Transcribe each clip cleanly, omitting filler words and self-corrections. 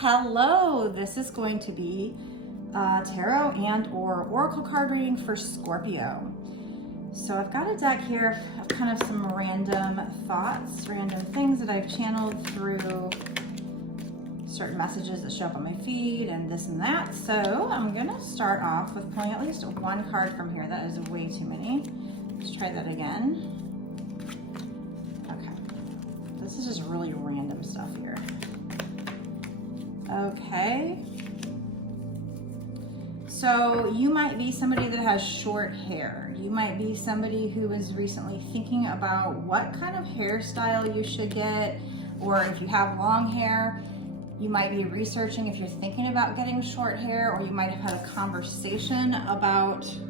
Hello, this is going to be tarot and or oracle card reading for Scorpio. So I've got a deck here of kind of some random thoughts, random things that I've channeled through certain messages that show up on my feed and this and that. So I'm gonna start off with pulling at least one card from here. That is way too many. Let's try that again. Okay, this is just really random stuff here. Okay, so you might be somebody that has short hair. You might be somebody who is recently thinking about what kind of hairstyle you should get, or if you have long hair, you might be researching if you're thinking about getting short hair, or you might have had a conversation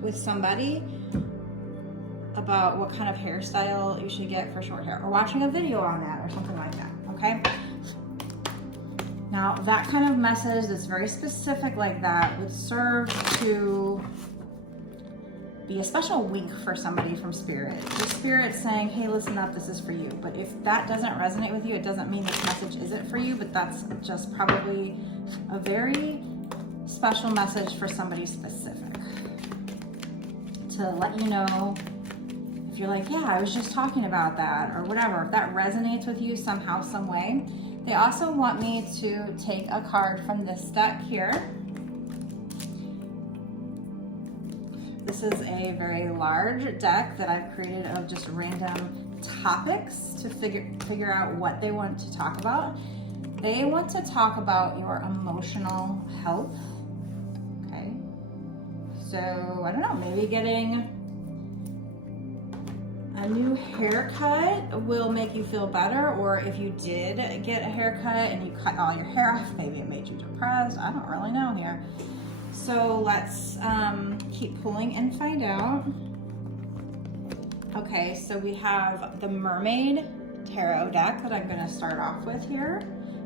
with somebody about what kind of hairstyle you should get for short hair, or watching a video on that or something like that, okay? Now, that kind of message that's very specific like that would serve to be a special wink for somebody from Spirit. The Spirit saying, hey, listen up, this is for you. But if that doesn't resonate with you, it doesn't mean this message isn't for you, but that's just probably a very special message for somebody specific. To let you know, if you're like, yeah, I was just talking about that, or whatever, if that resonates with you somehow, some way. They also want me to take a card from this deck here. This is a very large deck that I've created of just random topics to figure out what they want to talk about. They want to talk about your emotional health. Okay. So, I don't know, maybe getting a new haircut will make you feel better, or if you did get a haircut and you cut all your hair off, maybe it made you depressed. I don't really know here. So let's keep pulling and find out. Okay, so we have the Mermaid Tarot deck that I'm going to start off with here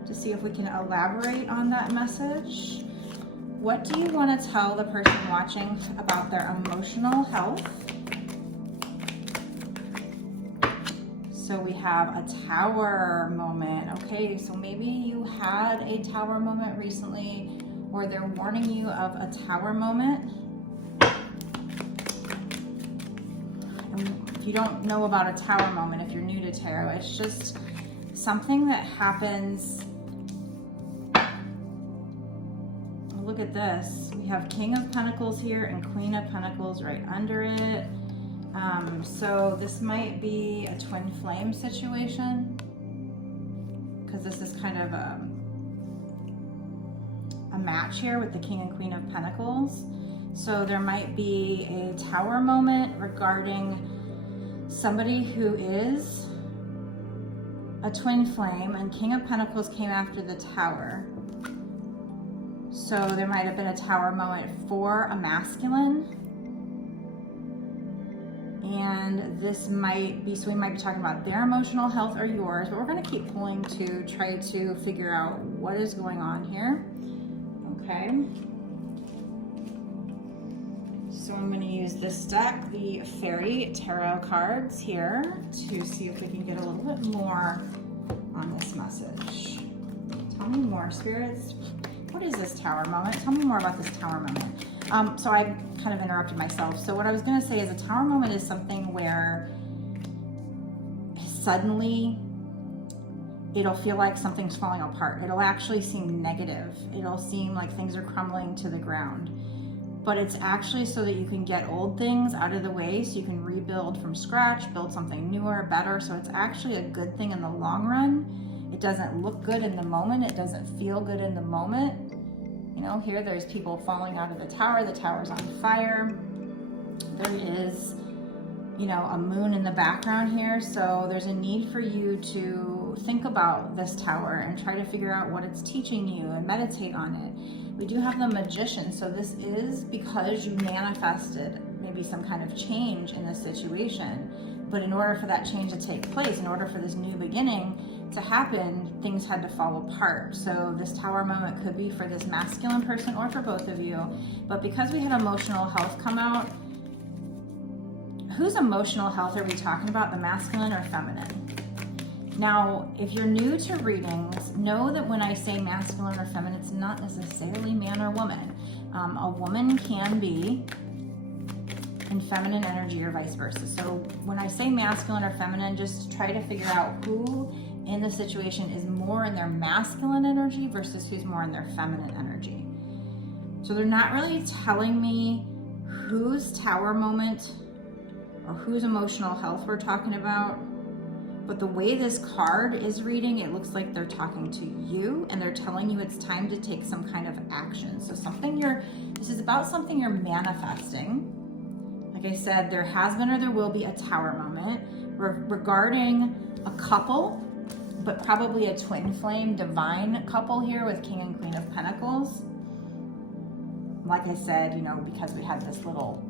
to see if we can elaborate on that message. What do you want to tell the person watching about their emotional health? So we have a tower moment. Okay, so maybe you had a tower moment recently, or they're warning you of a tower moment. And if you don't know about a tower moment, if you're new to tarot, it's just something that happens. Look at this. We have King of Pentacles here and Queen of Pentacles right under it. So this might be a twin flame situation, because this is kind of a match here with the King and Queen of Pentacles. So there might be a tower moment regarding somebody who is a twin flame, and King of Pentacles came after the tower. So there might have been a tower moment for a masculine. And this might be, so we might be talking about their emotional health or yours, but we're going to keep pulling to try to figure out what is going on here. Okay. So I'm going to use this deck, the Fairy Tarot cards here, to see if we can get a little bit more on this message. Tell me more, spirits. What is this tower moment? Tell me more about this tower moment. So I kind of interrupted myself. So what I was going to say is a tower moment is something where suddenly it'll feel like something's falling apart. It'll actually seem negative. It'll seem like things are crumbling to the ground. But it's actually so that you can get old things out of the way, so you can rebuild from scratch, build something newer, better. So it's actually a good thing in the long run. It doesn't look good in the moment. It doesn't feel good in the moment. You know, here there's people falling out of the tower's on fire. There is, you know, a moon in the background here. So there's a need for you to think about this tower and try to figure out what it's teaching you and meditate on it. We do have the Magician. So this is because you manifested maybe some kind of change in this situation. But in order for that change to take place, in order for this new beginning to happen, things had to fall apart. So this tower moment could be for this masculine person or for both of you. But because we had emotional health come out, whose emotional health are we talking about, the masculine or feminine? Now, if you're new to readings, know that when I say masculine or feminine, it's not necessarily man or woman. A woman can be in feminine energy or vice versa. So when I say masculine or feminine, just try to figure out who in the situation is more in their masculine energy versus who's more in their feminine energy. So they're not really telling me whose tower moment or whose emotional health we're talking about. But the way this card is reading, it looks like they're talking to you and they're telling you it's time to take some kind of action. So this is about something you're manifesting. Like I said, there has been or there will be a tower moment regarding a couple, but probably a twin flame divine couple here with King and Queen of Pentacles. Like I said, you know, because we had this little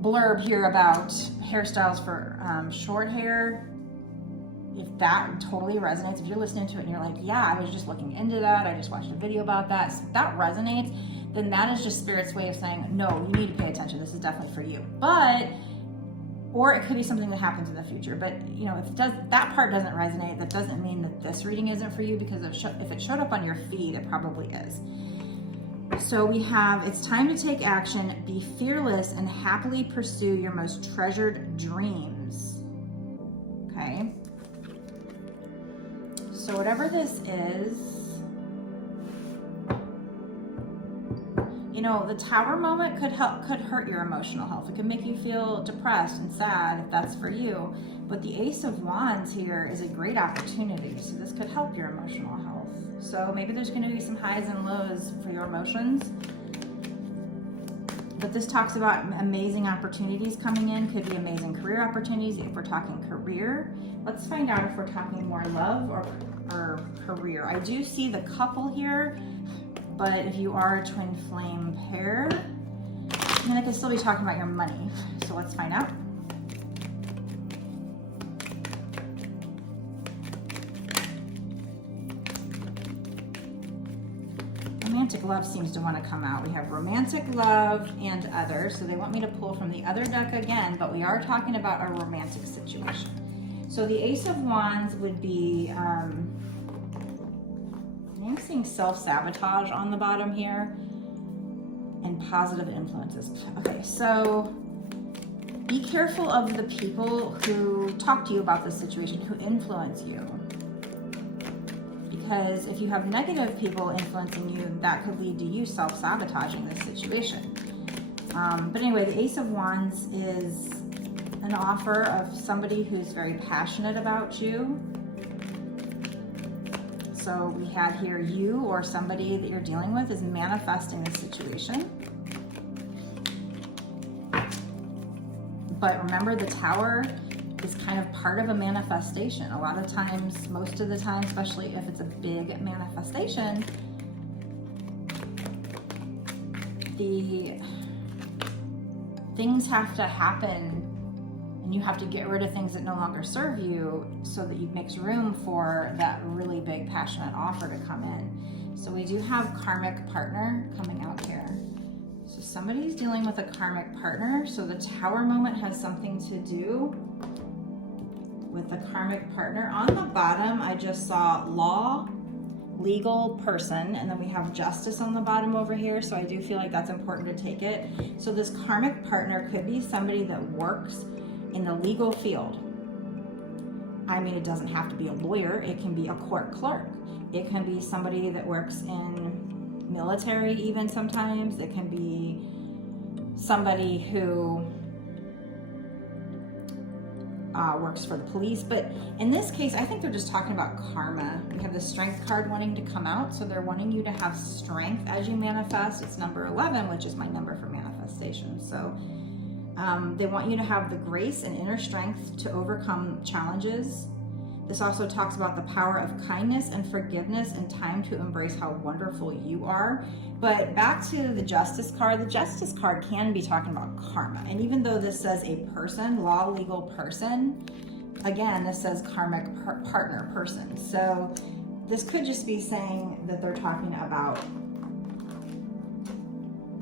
blurb here about hairstyles for short hair. If that totally resonates, if you're listening to it and you're like, yeah, I was just looking into that, I just watched a video about that, so if that resonates, then that is just Spirit's way of saying, no, you need to pay attention, this is definitely for you. But, or it could be something that happens in the future, but you know, if that part doesn't resonate, that doesn't mean that this reading isn't for you, because if it showed up on your feed, it probably is. So we have, it's time to take action, be fearless, and happily pursue your most treasured dreams. Okay? So whatever this is, you know, the tower moment could hurt your emotional health. It could make you feel depressed and sad if that's for you. But the Ace of Wands here is a great opportunity. So this could help your emotional health. So maybe there's going to be some highs and lows for your emotions. But this talks about amazing opportunities coming in. Could be amazing career opportunities if we're talking career. Let's find out if we're talking more love or career. I do see the couple here, but if you are a twin flame pair, I mean, I could still be talking about your money. So let's find out. Romantic love seems to want to come out. We have romantic love and other. So they want me to pull from the other deck again, but we are talking about a romantic situation. So the Ace of Wands would be, I'm seeing self-sabotage on the bottom here and positive influences. Okay, so be careful of the people who talk to you about this situation, who influence you. Because if you have negative people influencing you, that could lead to you self-sabotaging this situation. But anyway, the Ace of Wands is an offer of somebody who's very passionate about you. So we had here you or somebody that you're dealing with is manifesting the situation. But remember, the Tower is kind of part of a manifestation. A lot of times, most of the time, especially if it's a big manifestation, the things have to happen and you have to get rid of things that no longer serve you so that you makes room for that really big passionate offer to come in. So we do have karmic partner coming out here. So somebody's dealing with a karmic partner. So the Tower moment has something to do with the karmic partner. On the bottom, I just saw law, legal, person, and then we have justice on the bottom over here. So I do feel like that's important to take it. So this karmic partner could be somebody that works in the legal field. I mean, it doesn't have to be a lawyer. It can be a court clerk. It can be somebody that works in military even sometimes. It can be somebody who works for the police. But in this case, I think they're just talking about karma. We have the strength card wanting to come out. So they're wanting you to have strength as you manifest. It's number 11, which is my number for manifestation. So they want you to have the grace and inner strength to overcome challenges. This also talks about the power of kindness and forgiveness and time to embrace how wonderful you are. But back to the Justice card, the Justice card can be talking about karma. And even though this says a person, law, legal person, again, this says karmic partner person. So this could just be saying that they're talking about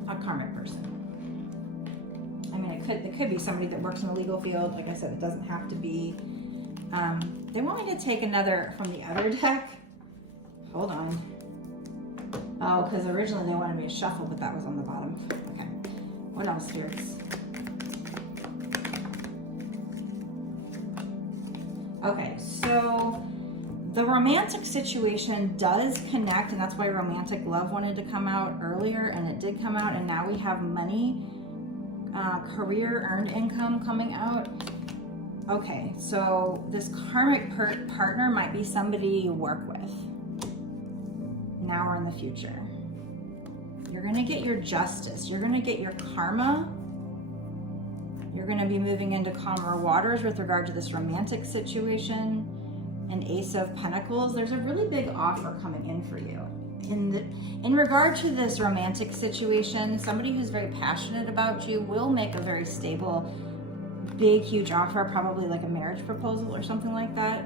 a karmic person. I mean, it could be somebody that works in the legal field. Like I said, it doesn't have to be. They want me to take another from the other deck. Hold on. Oh, because originally they wanted me to shuffle, but that was on the bottom. Okay. What else, spirits? Okay, so the romantic situation does connect, and that's why romantic love wanted to come out earlier, and it did come out, and now we have money, career, earned income coming out. Okay, so this karmic partner might be somebody you work with now or in the future. You're gonna get your justice. You're gonna get your karma. You're gonna be moving into calmer waters with regard to this romantic situation. An Ace of Pentacles. There's a really big offer coming in for you. In regard to this romantic situation, somebody who's very passionate about you will make a very stable, big, huge offer, probably like a marriage proposal or something like that.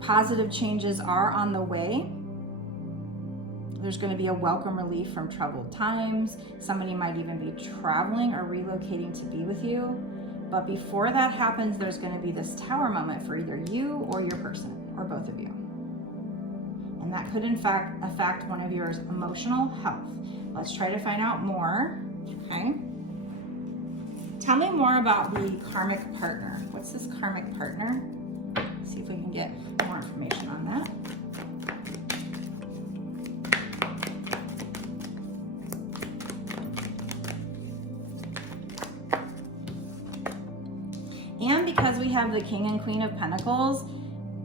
Positive changes are on the way. There's going to be a welcome relief from troubled times. Somebody might even be traveling or relocating to be with you. But before that happens, there's going to be this tower moment for either you or your person, or both of you. And that could in fact affect one of your emotional health. Let's try to find out more, okay? Tell me more about the karmic partner. What's this karmic partner? Let's see if we can get more information on that. And because we have the King and Queen of Pentacles,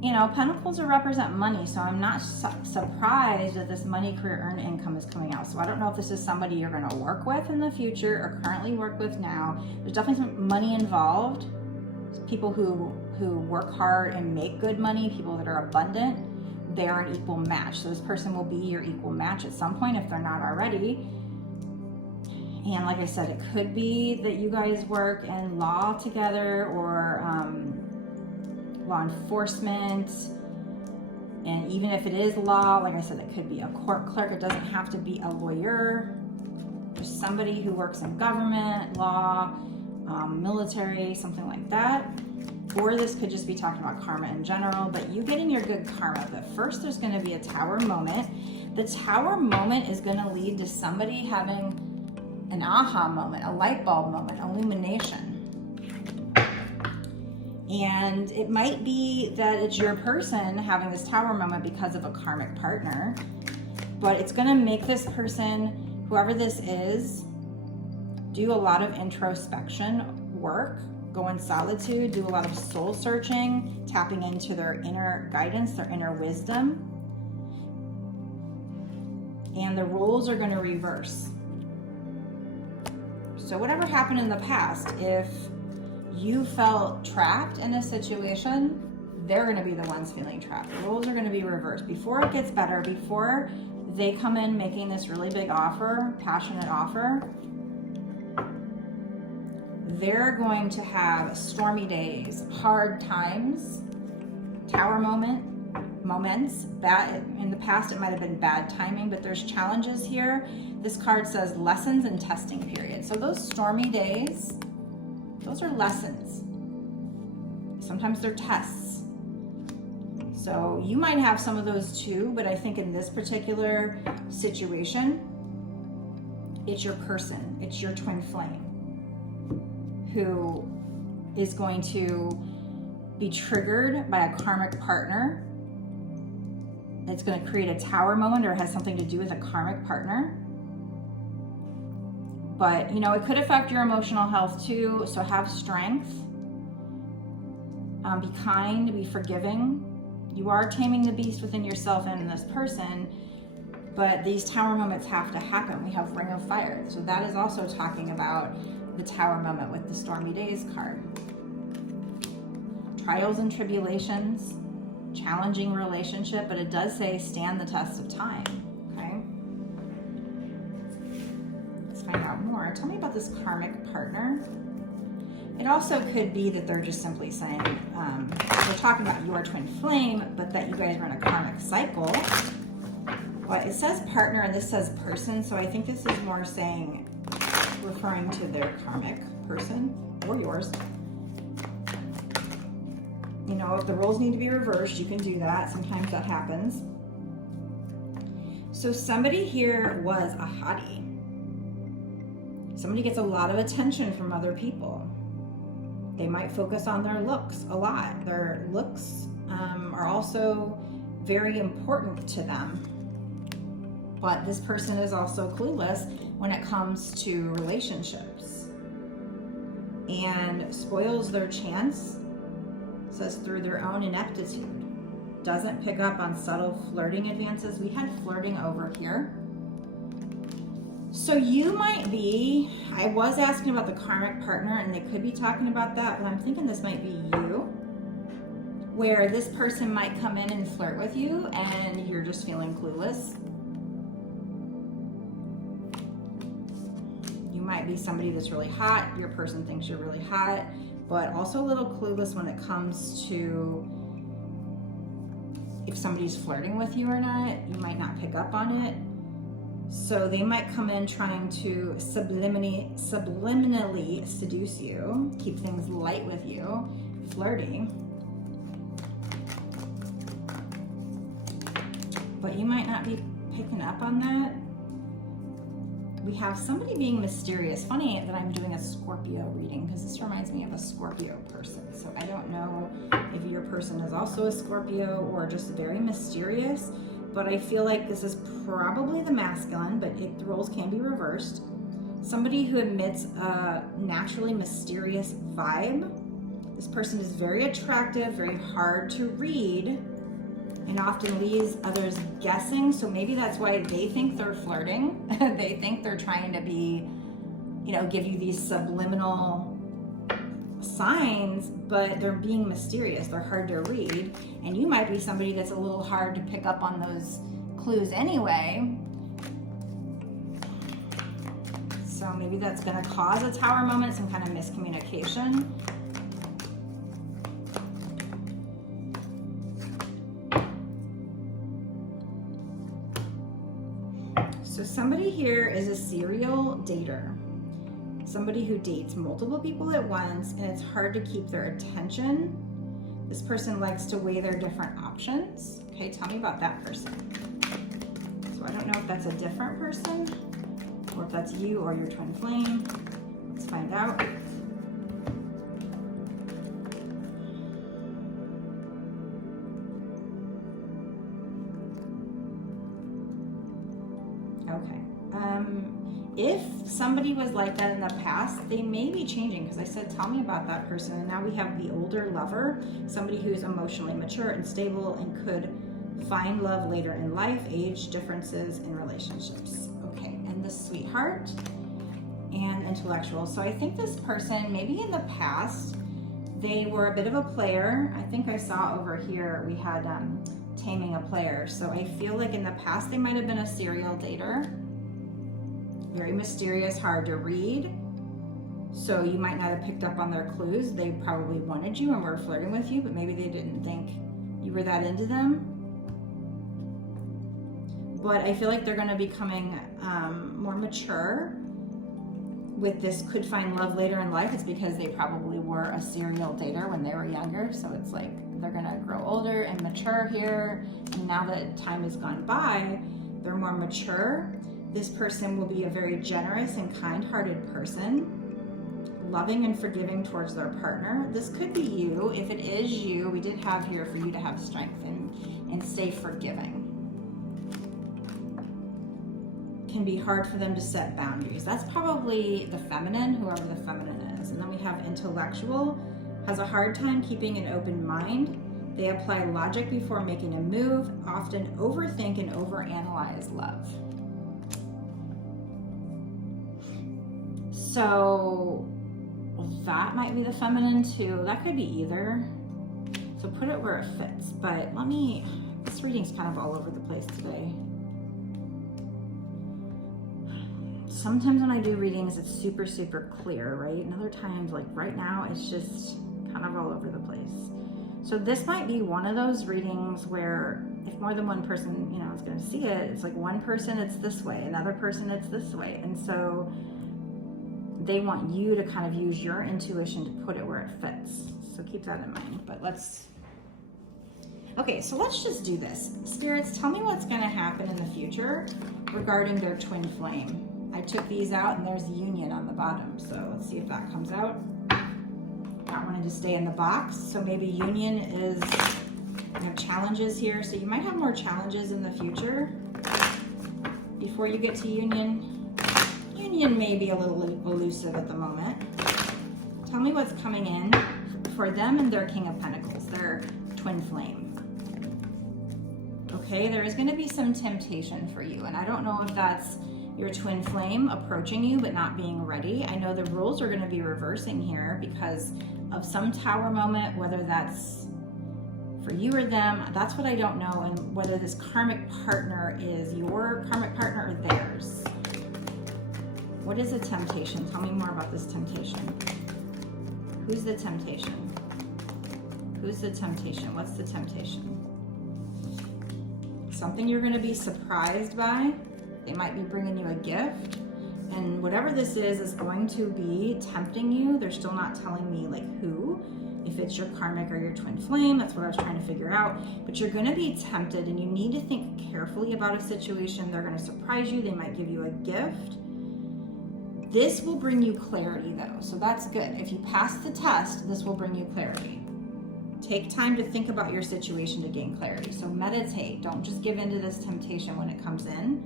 you know, Pentacles represent money, so I'm not surprised that this money, career, earned income is coming out. So I don't know if this is somebody you're going to work with in the future or currently work with now. There's definitely some money involved. People who work hard and make good money, people that are abundant, they are an equal match. So this person will be your equal match at some point if they're not already. And like I said, it could be that you guys work in law together or law enforcement. And even if it is law, like I said, it could be a court clerk. It doesn't have to be a lawyer. Just somebody who works in government, law, military, something like that. Or this could just be talking about karma in general, but you getting your good karma. But first there's going to be a tower moment. The tower moment is going to lead to somebody having an aha moment, a light bulb moment, illumination. And it might be that it's your person having this tower moment because of a karmic partner, but it's going to make this person, whoever this is, do a lot of introspection work, go in solitude, do a lot of soul searching, tapping into their inner guidance, their inner wisdom. And the roles are going to reverse. So whatever happened in the past, if you felt trapped in a situation, they're going to be the ones feeling trapped. The roles are going to be reversed. Before it gets better, before they come in making this really big offer, passionate offer, they're going to have stormy days, hard times, tower moments. Bad in the past, it might have been bad timing, but there's challenges here. This card says lessons and testing period. So those stormy days, those are lessons. Sometimes they're tests. So you might have some of those too, but I think in this particular situation, it's your person, it's your twin flame who is going to be triggered by a karmic partner. It's going to create a tower moment or has something to do with a karmic partner. But, you know, it could affect your emotional health too. So have strength. Be kind, be forgiving. You are taming the beast within yourself and in this person, but these tower moments have to happen. We have Ring of Fire. So that is also talking about the tower moment with the Stormy Days card. Trials and tribulations, challenging relationship, but it does say stand the test of time, okay? Let's find out more. Tell me about this karmic partner. It also could be that they're just simply saying, we're talking about your twin flame, but that you guys are in a karmic cycle. But it says partner and this says person, so I think this is more saying, referring to their karmic person or yours. You know, if the roles need to be reversed, you can do that. Sometimes that happens. So somebody here was a hottie. Somebody gets a lot of attention from other people. They might focus on their looks a lot. Their looks are also very important to them. But this person is also clueless when it comes to relationships and spoils their chance, says through their own ineptitude. Doesn't pick up on subtle flirting advances. We had flirting over here. So you might be, I was asking about the karmic partner and they could be talking about that, but I'm thinking this might be you, where this person might come in and flirt with you and you're just feeling clueless. You might be somebody that's really hot. Your person thinks you're really hot, but also a little clueless when it comes to if somebody's flirting with you or not. You might not pick up on it. So they might come in trying to subliminally seduce you, keep things light with you, flirting. But you might not be picking up on that. We have somebody being mysterious. Funny that I'm doing a Scorpio reading because this reminds me of a Scorpio person. So I don't know if your person is also a Scorpio or just very mysterious, but I feel like this is probably the masculine, but the roles can be reversed. Somebody who emits a naturally mysterious vibe. This person is very attractive, very hard to read, and often leaves others guessing. So maybe that's why they think they're flirting. They think they're trying to be, you know, give you these subliminal signs, but they're being mysterious. They're hard to read. And you might be somebody that's a little hard to pick up on those clues anyway. So maybe that's going to cause a tower moment, some kind of miscommunication. So somebody here is a serial dater. Somebody who dates multiple people at once, and it's hard to keep their attention. This person likes to weigh their different options. Okay, tell me about that person. So I don't know if that's a different person, or if that's you or your twin flame. Let's find out. Okay. If somebody was like that in the past, they may be changing, because I said, tell me about that person. And now we have the older lover, somebody who's emotionally mature and stable and could find love later in life, age differences in relationships. Okay, and the sweetheart and intellectual. So I think this person, maybe in the past, they were a bit of a player. I think I saw over here, we had taming a player. So I feel like in the past, they might have been a serial dater. Very mysterious, hard to read. So you might not have picked up on their clues. They probably wanted you and were flirting with you, but maybe they didn't think you were that into them. But I feel like they're going to be becoming more mature with this could find love later in life. It's because they probably were a serial dater when they were younger. So it's like they're going to grow older and mature here. And now that time has gone by, they're more mature. This person will be a very generous and kind-hearted person, loving and forgiving towards their partner. This could be you. If it is you, we did have here for you to have strength and stay forgiving. Can be hard for them to set boundaries. That's probably the feminine, whoever the feminine is. And then we have intellectual, has a hard time keeping an open mind. They apply logic before making a move, often overthink and overanalyze love. So that might be the feminine too. That could be either. So put it where it fits. But this reading's kind of all over the place today. Sometimes when I do readings, it's super, super clear, right? And other times, like right now, it's just kind of all over the place. So this might be one of those readings where if more than one person, is going to see it, it's like one person, it's this way, another person, it's this way. And so they want you to kind of use your intuition to put it where it fits. So keep that in mind. But let's Okay, so let's just do this. Spirits, tell me what's going to happen in the future regarding their twin flame. I took these out and there's union on the bottom. So let's see if that comes out. That wanted to stay in the box. So maybe union is, you have challenges here. So you might have more challenges in the future before you get to union. Union may be a little elusive at the moment. Tell me what's coming in for them and their King of Pentacles, their twin flame. Okay, there is going to be some temptation for you. And I don't know if that's your twin flame approaching you but not being ready. I know the rules are going to be reversing here because of some tower moment, whether that's for you or them, that's what I don't know, and whether this karmic partner is your karmic partner or theirs. What is a temptation? Tell me more about this temptation. Who's the temptation? Who's the temptation? What's the temptation? Something you're going to be surprised by. They might be bringing you a gift, and whatever this is going to be tempting you. They're still not telling me like who, if it's your karmic or your twin flame. That's what I was trying to figure out. But you're going to be tempted, and you need to think carefully about a situation. They're going to surprise you. They might give you a gift. This will bring you clarity though, so that's good. If you pass the test, this will bring you clarity. Take time to think about your situation to gain clarity. So meditate. Don't just give in to this temptation when it comes in.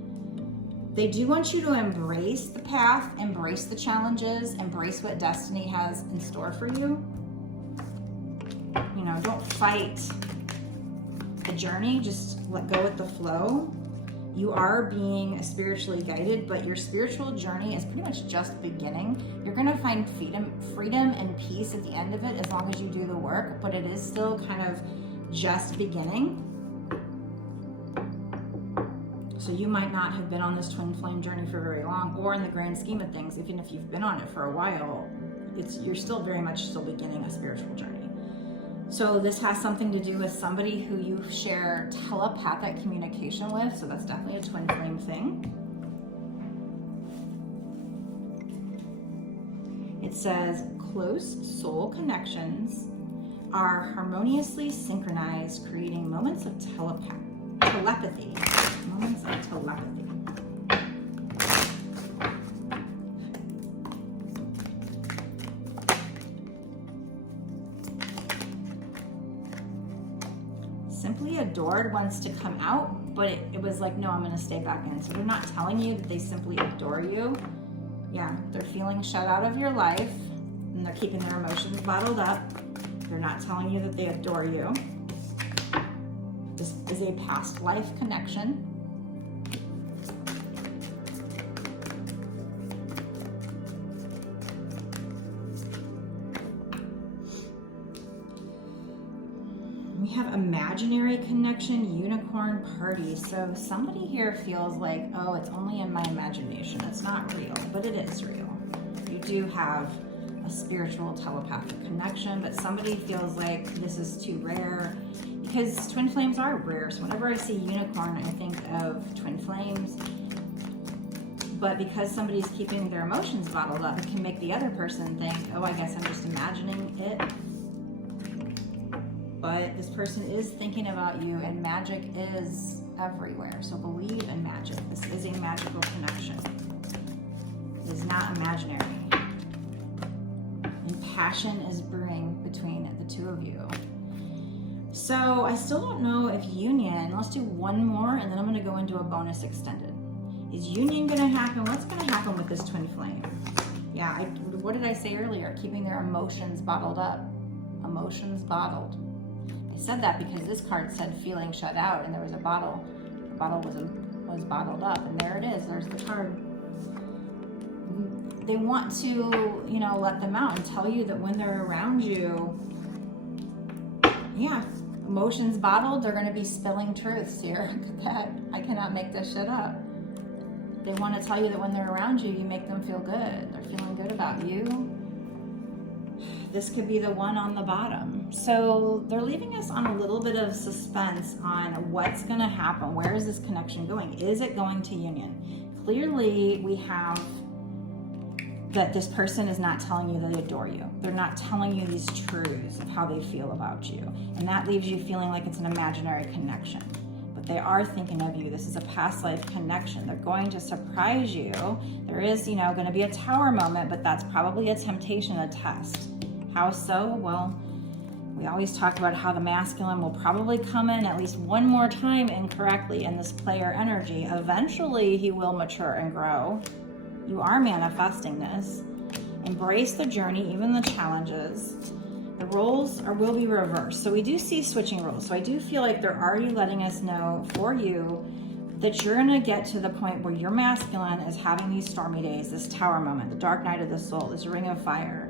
They do want you to embrace the path, embrace the challenges, embrace what destiny has in store for you. You know, don't fight the journey, just let go with the flow. You are being spiritually guided, but your spiritual journey is pretty much just beginning. You're going to find freedom and peace at the end of it as long as you do the work, but it is still kind of just beginning. So you might not have been on this twin flame journey for very long, or in the grand scheme of things, even if you've been on it for a while, you're still very much still beginning a spiritual journey. So this has something to do with somebody who you share telepathic communication with. So that's definitely a twin flame thing. It says close soul connections are harmoniously synchronized, creating moments of telepathy. Moments of telepathy. Simply adored wants to come out, but it was like, no, I'm going to stay back in. So they're not telling you that they simply adore you. Yeah, they're feeling shut out of your life, and they're keeping their emotions bottled up. They're not telling you that they adore you. This is a past life connection. We have imaginary connection, unicorn party. So somebody here feels like, oh, it's only in my imagination. It's not real, but it is real. You do have a spiritual telepathic connection, but somebody feels like this is too rare because twin flames are rare. So whenever I see unicorn, I think of twin flames. But because somebody's keeping their emotions bottled up, it can make the other person think, oh, I guess I'm just imagining it. But this person is thinking about you, and magic is everywhere. So believe in magic. This is a magical connection. It is not imaginary. And passion is brewing between the two of you. So I still don't know if union, let's do one more and then I'm going to go into a bonus extended. Is union going to happen? What's going to happen with this twin flame? Yeah, what did I say earlier? Keeping their emotions bottled up. Emotions bottled. I said that because this card said feeling shut out, and there was a bottle. The bottle was bottled up, and there it is. There's the card. They want to, you know, let them out and tell you that when they're around you, yeah, emotions bottled, they're going to be spilling truths here. Look at that. I cannot make this shit up. They want to tell you that when they're around you, you make them feel good. They're feeling good about you. This could be the one on the bottom. So they're leaving us on a little bit of suspense on what's going to happen. Where is this connection going? Is it going to union? Clearly, we have that this person is not telling you that they adore you. They're not telling you these truths of how they feel about you. And that leaves you feeling like it's an imaginary connection. But they are thinking of you. This is a past life connection. They're going to surprise you. There is, going to be a tower moment, but that's probably a temptation, a test. How so? Well, we always talk about how the masculine will probably come in at least one more time incorrectly in this player energy. Eventually, he will mature and grow. You are manifesting this. Embrace the journey, even the challenges. The roles will be reversed. So we do see switching roles. So I do feel like they're already letting us know for you that you're going to get to the point where your masculine is having these stormy days, this tower moment, the dark night of the soul, this ring of fire.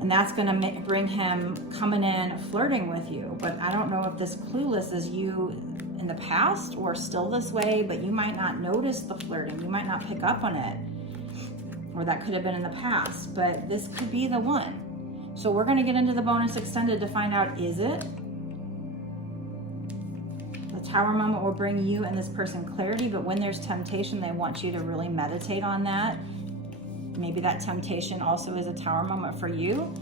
And that's going to bring him coming in, flirting with you. But I don't know if this clueless is you in the past or still this way, but you might not notice the flirting. You might not pick up on it. Or that could have been in the past, but this could be the one. So we're going to get into the bonus extended to find out, is it? The tower moment will bring you and this person clarity, but when there's temptation, they want you to really meditate on that. Maybe that temptation also is a tower moment for you.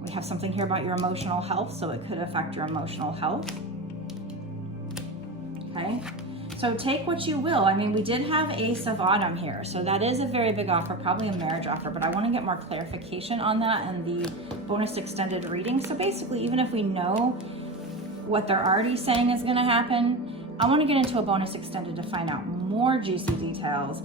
We have something here about your emotional health, so it could affect your emotional health. Okay, so take what you will. I mean, we did have Ace of Autumn here, so that is a very big offer, probably a marriage offer, but I want to get more clarification on that and the bonus extended reading. So basically, even if we know what they're already saying is going to happen, I want to get into a bonus extended to find out more juicy details.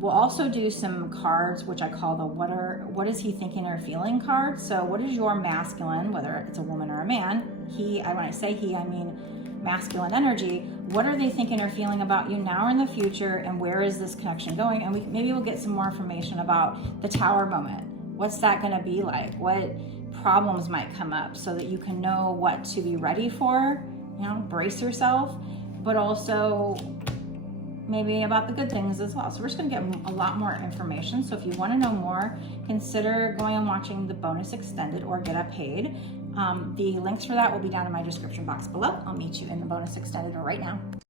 We'll also do some cards, which I call the what is he thinking or feeling cards. So what is your masculine, whether it's a woman or a man, when I say he, I mean masculine energy. What are they thinking or feeling about you now or in the future, and where is this connection going? And maybe we'll get some more information about the tower moment. What's that going to be like? What problems might come up so that you can know what to be ready for, brace yourself, but also maybe about the good things as well. So we're just going to get a lot more information. So if you want to know more, consider going and watching the bonus extended or get up paid. The links for that will be down in my description box below. I'll meet you in the bonus extended right now.